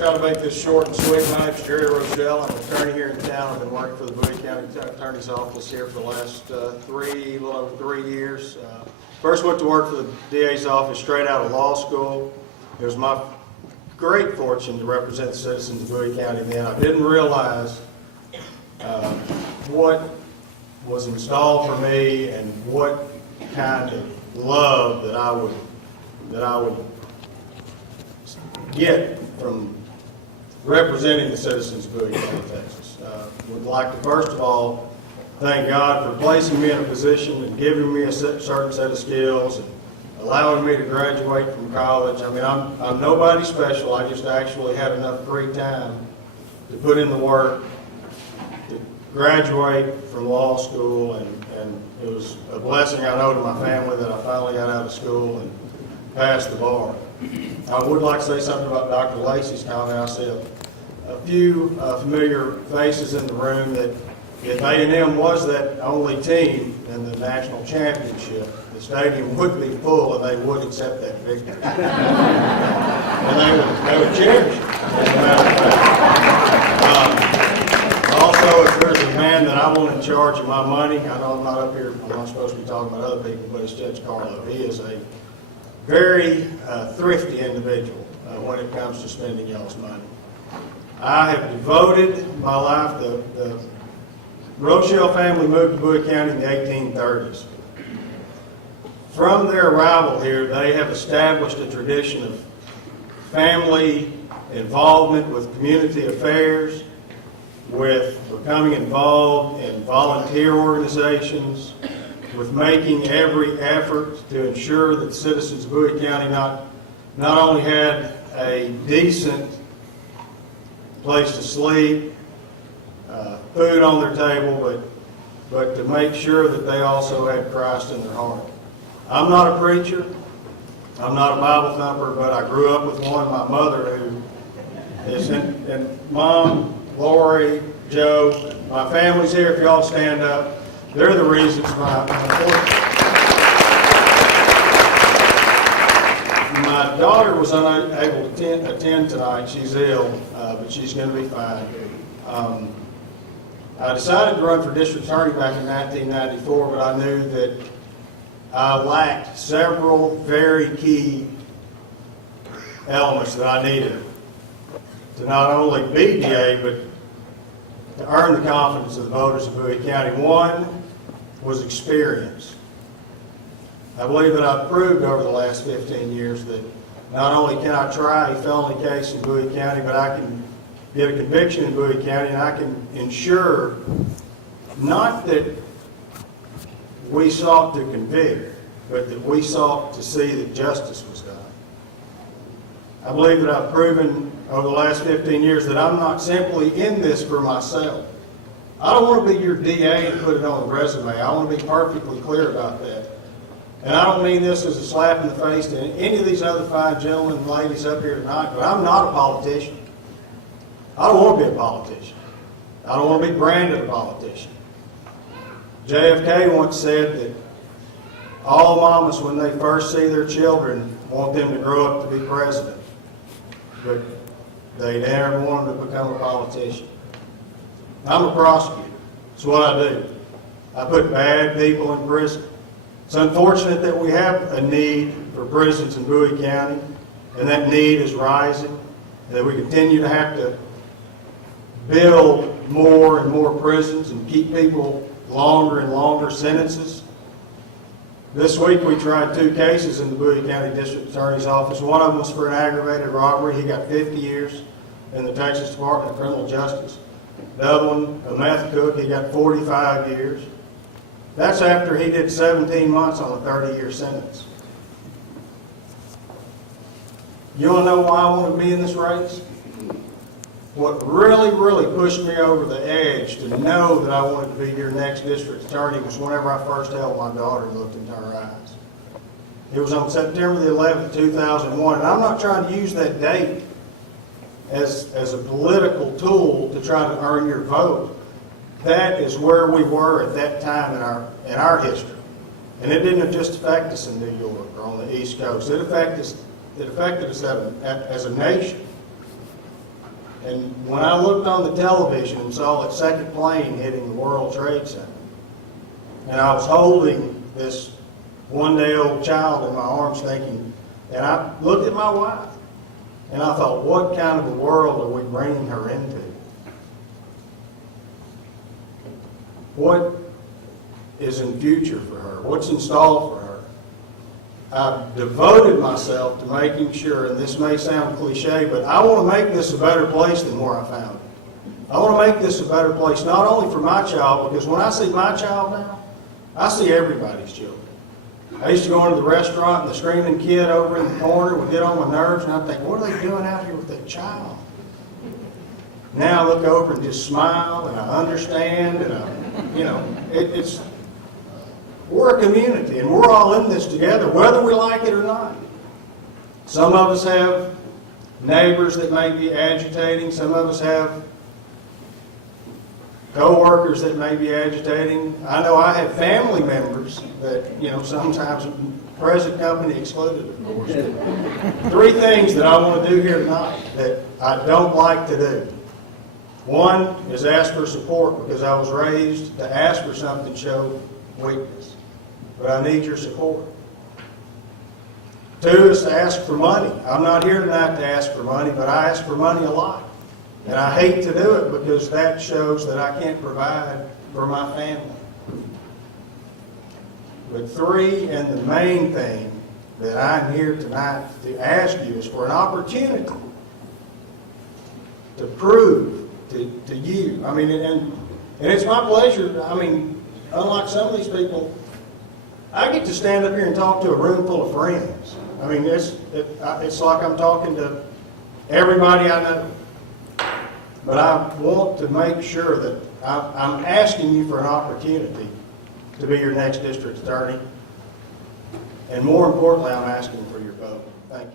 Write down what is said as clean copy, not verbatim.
try to make this short and sweet. My name's Jerry Rochelle. I'm an attorney here in town. I've been working for the Bowie County Attorney's Office here for the last little over 3 years. First went to work for the DA's office straight out of law school. It was my great fortune to represent the citizens of Bowie County then. I didn't realize what was installed for me and what kind of love that I would get from representing the citizens of Bowie County, Texas. Would like to first of all thank God for placing me in a position and giving me a certain set of skills and allowing me to graduate from college. I mean, I'm nobody special. I just actually had enough free time to put in the work to graduate from law school, and it was a blessing I know to my family that I finally got out of school and passed the bar. I would like to say something about Dr. Lacey's comment. I see a few familiar faces in the room that if A&M was that only team in the national championship, the stadium would be full and they would accept that victory. And they would cherish it, as a matter of fact. Also, if there's a man that I want in charge of my money, I know I'm not up here, I'm not supposed to be talking about other people, but it's Judge Carlo. He is a very thrifty individual when it comes to spending y'all's money. I have devoted my life, the Rochelle family moved to Bowie County in the 1830s. From their arrival here, they have established a tradition of family involvement with community affairs, with becoming involved in volunteer organizations, with making every effort to ensure that citizens of Bowie County not only had a decent place to sleep, food on their table, but to make sure that they also had Christ in their heart. I'm not a preacher, I'm not a Bible thumper, but I grew up with one. My mother, who is and Mom, Lori, Joe, my family's here. If y'all stand up, they're the reasons my daughter was unable to attend tonight. She's ill, but she's going to be fine. I decided to run for district attorney back in 1994, but I knew that I lacked several very key elements that I needed to not only be DA, but to earn the confidence of the voters of Bowie County. One was experience. I believe that I've proved over the last 15 years that not only can I try a felony case in Bowie County, but I can get a conviction in Bowie County, and I can ensure not that we sought to convict, but that we sought to see that justice was done. I believe that I've proven over the last 15 years that I'm not simply in this for myself. I don't want to be your DA and put it on a resume. I want to be perfectly clear about that. And I don't mean this as a slap in the face to any of these other fine gentlemen and ladies up here tonight, but I'm not a politician. I don't want to be a politician. I don't want to be branded a politician. JFK once said that all mamas, when they first see their children, want them to grow up to be president. But they never want them to become a politician. I'm a prosecutor. That's what I do. I put bad people in prison. It's unfortunate that we have a need for prisons in Bowie County, and that need is rising, and that we continue to have to build more and more prisons and keep people longer and longer sentences. This week we tried 2 cases in the Bowie County District Attorney's Office. One of them was for an aggravated robbery. He got 50 years in the Texas Department of Criminal Justice. The other one, a meth cook, he got 45 years. That's after he did 17 months on a 30-year sentence. You want to know why I want to be in this race? What really, really pushed me over the edge to know that I wanted to be your next district attorney was whenever I first held my daughter and looked into her eyes. It was on September the 11th, 2001, and I'm not trying to use that date as a political tool to try to earn your vote. That is where we were at that time in our history. And it didn't just affect us in New York or on the East Coast. It affected us as a nation. And when I looked on the television and saw that second plane hitting the World Trade Center, and I was holding this one-day-old child in my arms thinking, and I looked at my wife, and I thought, what kind of a world are we bringing her into? What is in future for her? What's installed for her? I've devoted myself to making sure, and this may sound cliche, but I want to make this a better place than where I found it. I want to make this a better place, not only for my child, because when I see my child now, I see everybody's children. I used to go into the restaurant and the screaming kid over in the corner would get on my nerves, and I'd think, what are they doing out here with that child? Now I look over and just smile, and I understand, and it's we're a community, and we're all in this together, whether we like it or not. Some of us have neighbors that may be agitating. Some of us have co-workers that may be agitating. I know I have family members that, sometimes present company excluded, of course. Three things that I want to do here tonight that I don't like to do. One is ask for support, because I was raised to ask for something show weakness. But I need your support. Two is to ask for money. I'm not here tonight to ask for money, but I ask for money a lot. And I hate to do it because that shows that I can't provide for my family. But three, and the main thing that I'm here tonight to ask you, is for an opportunity to prove to you. And it's my pleasure. Unlike some of these people, I get to stand up here and talk to a room full of friends. It's like I'm talking to everybody I know. But I want to make sure that I'm asking you for an opportunity to be your next district attorney. And more importantly, I'm asking for your vote. Thank you.